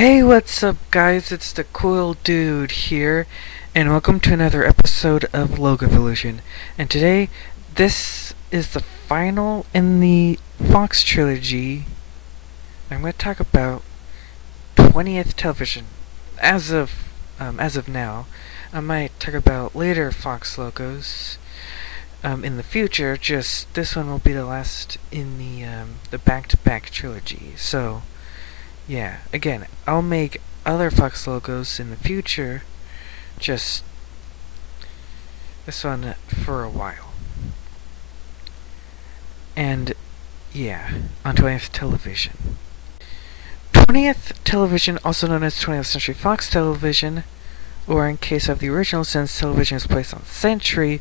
Hey, what's up, guys? It's the Coil Dude here, and welcome to another episode of Logo Evolution. And today, this is the final in the Fox trilogy. I'm going to talk about 20th television. As of now, I might talk about later Fox logos. In the future, just this one will be the last in the back-to-back trilogy. So. Yeah, again, I'll make other Fox logos in the future, just this one for a while. And yeah, on 20th television. 20th television, also known as 20th Century Fox Television, or in case of the original, since television is placed on Century,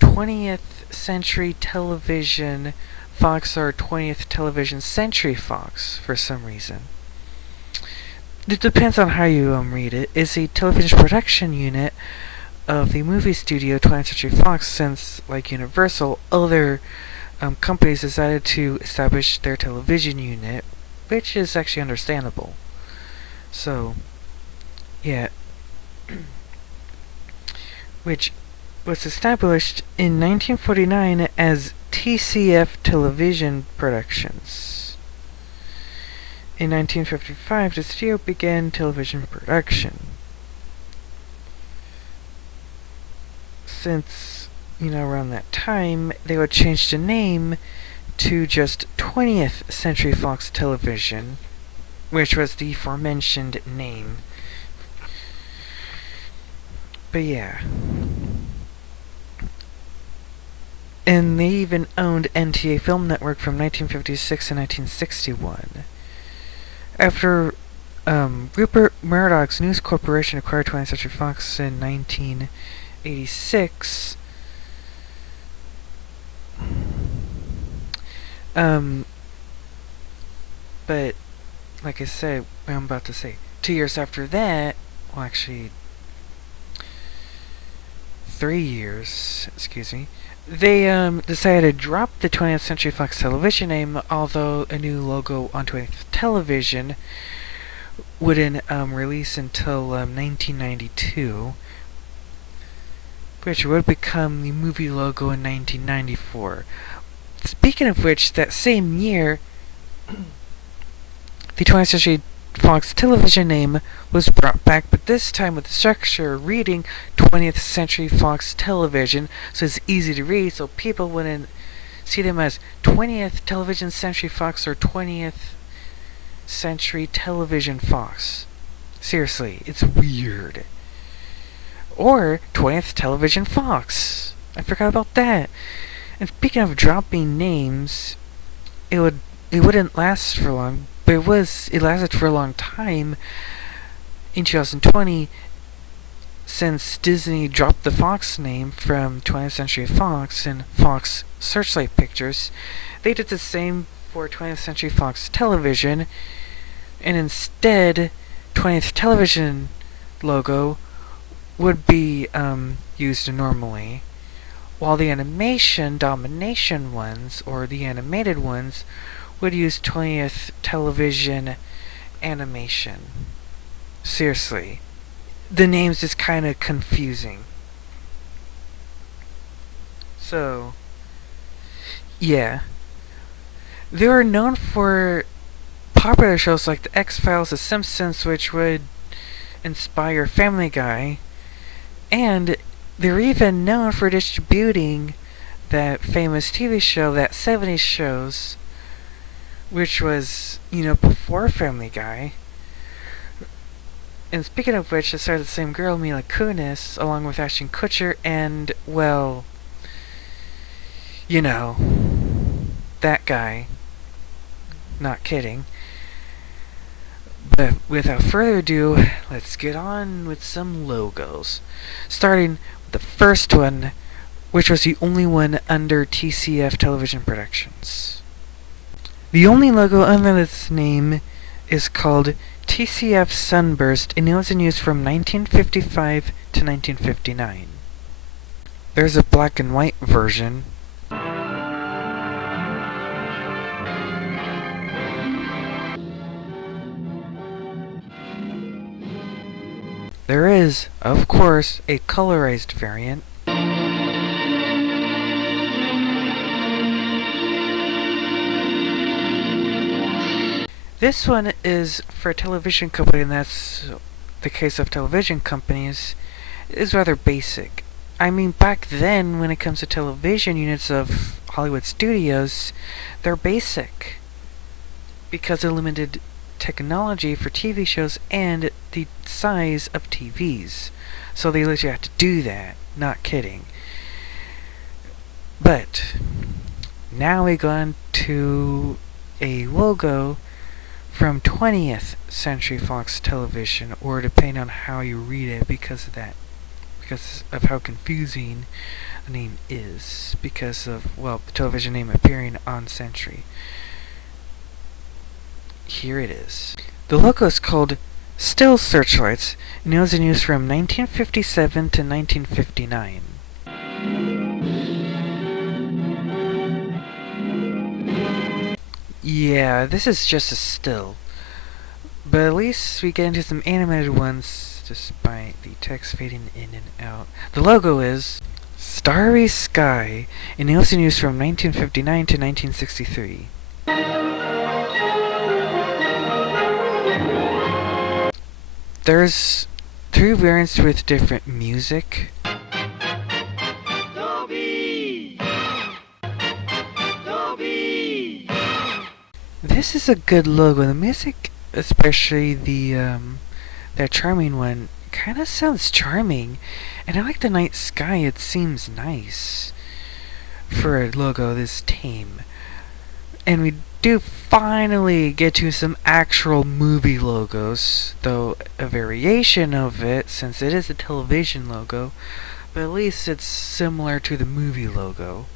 20th Century Television Fox, or 20th Television Century Fox for some reason. It depends on how you read it, is a television production unit of the movie studio 20th Century Fox, since, like Universal, other companies decided to establish their television unit, which is actually understandable. So, yeah. Which was established in 1949 as TCF Television Productions. In 1955, the studio began television production. Since, around that time, they would change the name to just 20th Century Fox Television, which was the aforementioned name. But yeah. And they even owned NTA Film Network from 1956 to 1961. After Rupert Murdoch's News Corporation acquired 20th Century Fox in 1986, but like I said, I'm about to say, 2 years after that, well actually 3 years, excuse me, they decided to drop the 20th Century Fox Television name, although a new logo on 20th Television wouldn't release until 1992, which would become the movie logo in 1994. Speaking of which, that same year, the 20th Century Fox Television name was brought back, but this time with the structure reading 20th Century Fox Television, so it's easy to read, so people wouldn't see them as 20th Television Century Fox or 20th Century Television Fox. Seriously, it's weird. Or 20th Television Fox. I forgot about that. And speaking of dropping names, it wouldn't last for long. But it lasted for a long time in 2020, since Disney dropped the Fox name from 20th Century Fox and Fox Searchlight Pictures. They did the same for 20th Century Fox Television, and instead 20th Television logo would be used normally, while the animation domination ones, or the animated ones, would use 20th Television Animation. Seriously. The name's just kind of confusing. So, yeah. They were known for popular shows like The X-Files, The Simpsons, which would inspire Family Guy, and they're even known for distributing that famous TV show, that 70s shows, which was, before Family Guy. And speaking of which, it starred the same girl, Mila Kunis, along with Ashton Kutcher, and, well, that guy. Not kidding. But without further ado, let's get on with some logos. Starting with the first one, which was the only one under TCF Television Productions. The only logo under this name is called TCF Sunburst, and it was in use from 1955 to 1959. There's a black and white version. There is, of course, a colorized variant. This one is for a television company, and that's the case of television companies, is rather basic. I mean, back then, when it comes to television units of Hollywood studios, they're basic because of limited technology for TV shows and the size of TVs. So they literally have to do that. Not kidding. But now we go on to a logo from 20th Century Fox Television, or depending on how you read it, because of how confusing the name is, because of, well, the television name appearing on Century. Here it is. The logo is called Still Searchlights, and it was in use from 1957 to 1959. Yeah, this is just a still. But at least we get into some animated ones, despite the text fading in and out. The logo is Starry Sky, and it was in use from 1959 to 1963. There's 3 variants with different music. This is a good logo. The music, especially that charming one, kind of sounds charming. And I like the night sky. It seems nice for a logo this tame. And we do finally get to some actual movie logos, though a variation of it, since it is a television logo, but at least it's similar to the movie logo.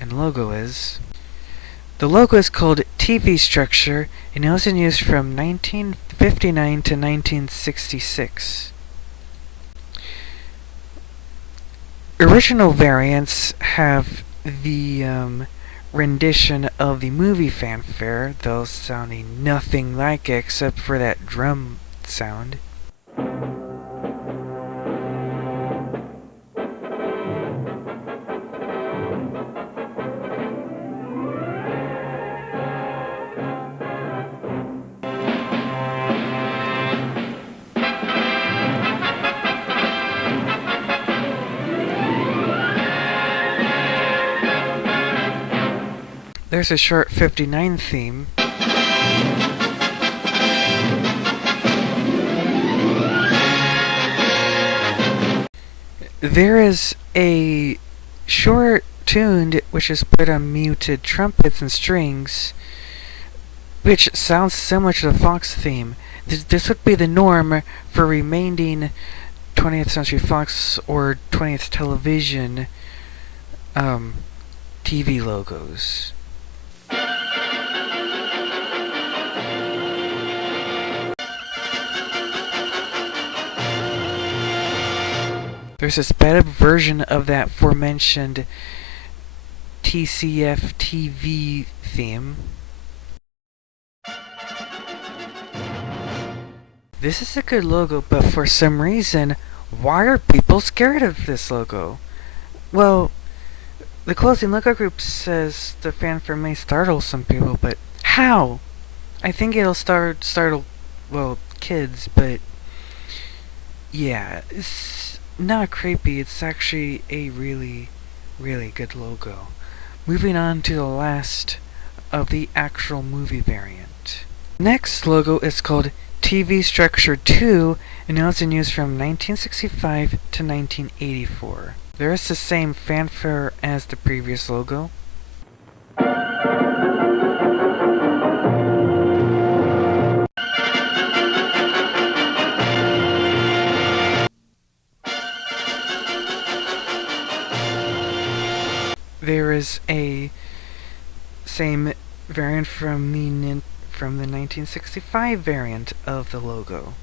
And the logo is called TV Structure, and it was in use from 1959 to 1966. Original variants have the rendition of the movie fanfare, though sounding nothing like it except for that drum sound. There's a short 59 theme. There is a short tuned which is put on muted trumpets and strings, which sounds similar to the Fox theme. This would be the norm for remaining 20th Century Fox or 20th Television TV logos. There's a sped up version of that aforementioned TCFTV theme. This is a good logo, but for some reason, why are people scared of this logo? Well, the closing logo group says the fanfare may startle some people, but how? I think it'll startle, well, kids, but yeah, it's not creepy. It's actually a really, really good logo. Moving on to the last of the actual movie variant. Next logo is called TV Structure 2, and now it's in use from 1965 to 1984. There is the same fanfare as the previous logo. There is a same variant from the 1965 variant of the logo.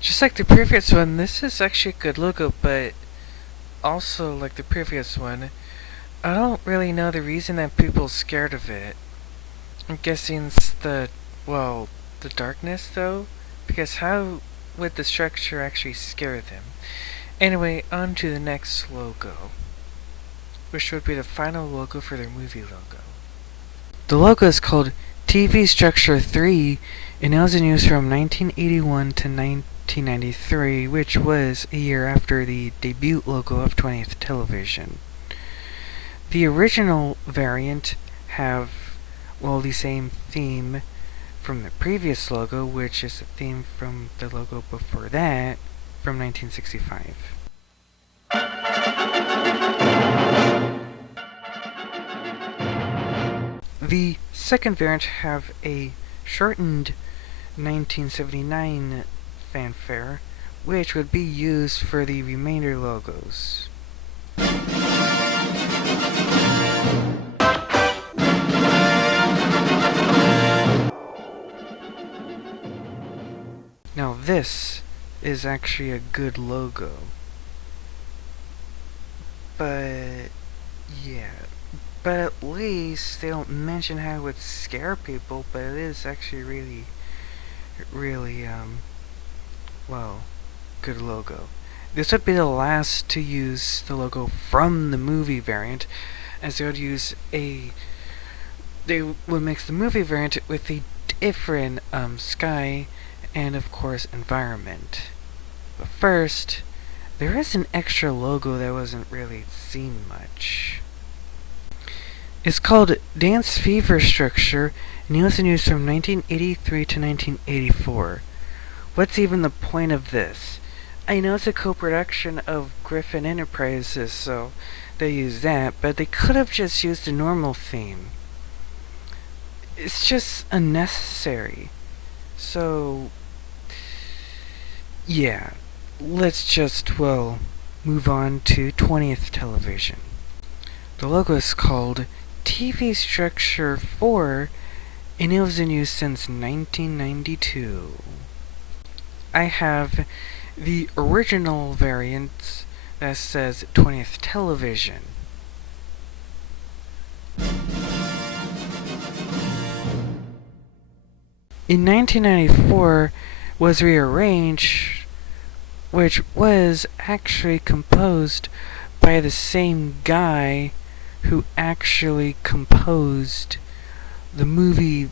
Just like the previous one, this is actually a good logo, but also like the previous one, I don't really know the reason that people are scared of it. I'm guessing it's the darkness though? Because how would the structure actually scare them? Anyway, on to the next logo, which would be the final logo for their movie logo. The logo is called TV Structure 3, and it was in use from 1981 to 1993, which was a year after the debut logo of 20th Television. The original variant have, the same theme from the previous logo, which is the theme from the logo before that, from 1965. The second variant have a shortened 1979 fanfare, which would be used for the remainder logos. Now this is actually a good logo. But at least they don't mention how it would scare people, but it is actually really good logo. This would be the last to use the logo from the movie variant, as they would mix the movie variant with the different sky and of course environment. But first, there is an extra logo that wasn't really seen much. It's called Dance Fever Structure, and it was in use from 1983 to 1984. What's even the point of this? I know it's a co-production of Griffin Enterprises, so they use that, but they could have just used a normal theme. It's just unnecessary. So, yeah, let's just, move on to 20th Television. The logo is called TV Structure 4, and it was in use since 1992. I have the original variant that says 20th Television. In 1994 was rearranged, which was actually composed by the same guy who actually composed the movie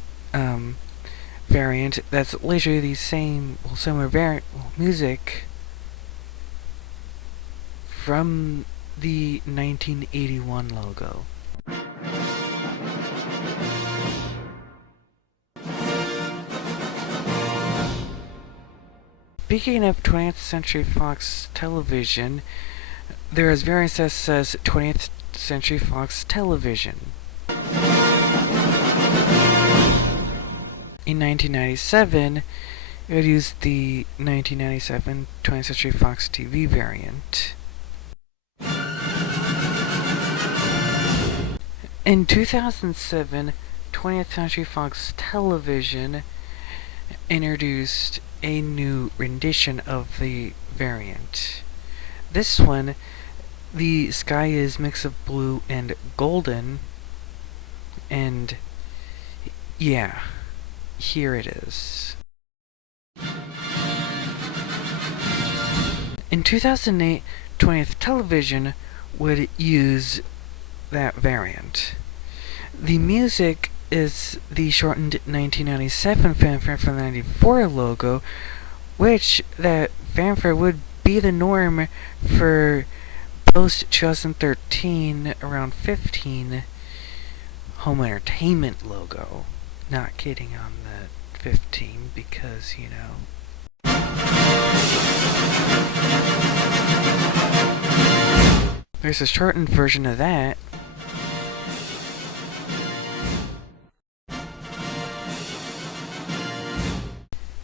variant. That's literally the same, similar music from the 1981 logo. Speaking of 20th Century Fox Television, there is variants that says 20th Century Fox Television. In 1997, it would use the 1997 20th Century Fox TV variant. In 2007, 20th Century Fox Television introduced a new rendition of the variant. This one, the sky is mix of blue and golden, and yeah, here it is. In 2008, 20th Television would use that variant. The music is the shortened 1997 fanfare from the 94 logo, which that fanfare would be the norm for post 2013 around 15 home entertainment logo. Not kidding on the 15 because, there's a shortened version of that.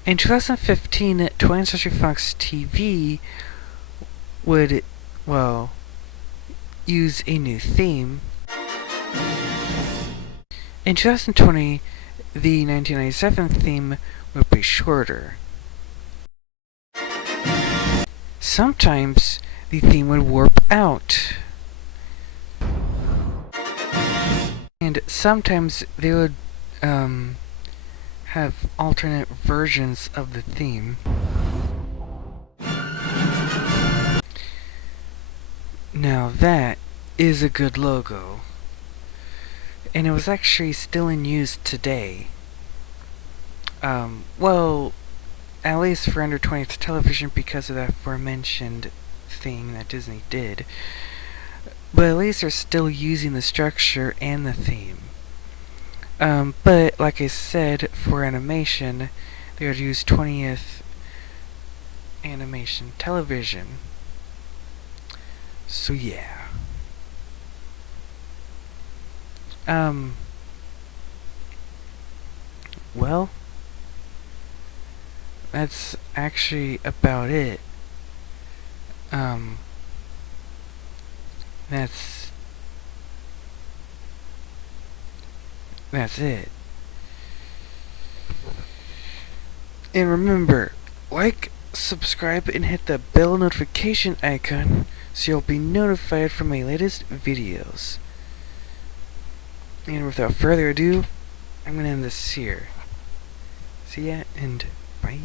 In 2015, 20th Century Fox TV would, use a new theme. In 2020, the 1997 theme would be shorter. Sometimes the theme would warp out. And sometimes they would have alternate versions of the theme. Now that is a good logo. And it was actually still in use today. Well, at least for under 20th television because of that aforementioned thing that Disney did. But at least they're still using the structure and the theme. But like I said, for animation, they would use 20th animation television. So yeah. Well, that's actually about it. That's it. And remember, like, subscribe, and hit the bell notification icon so you'll be notified for my latest videos. And without further ado, I'm gonna end this here. See ya, and bye.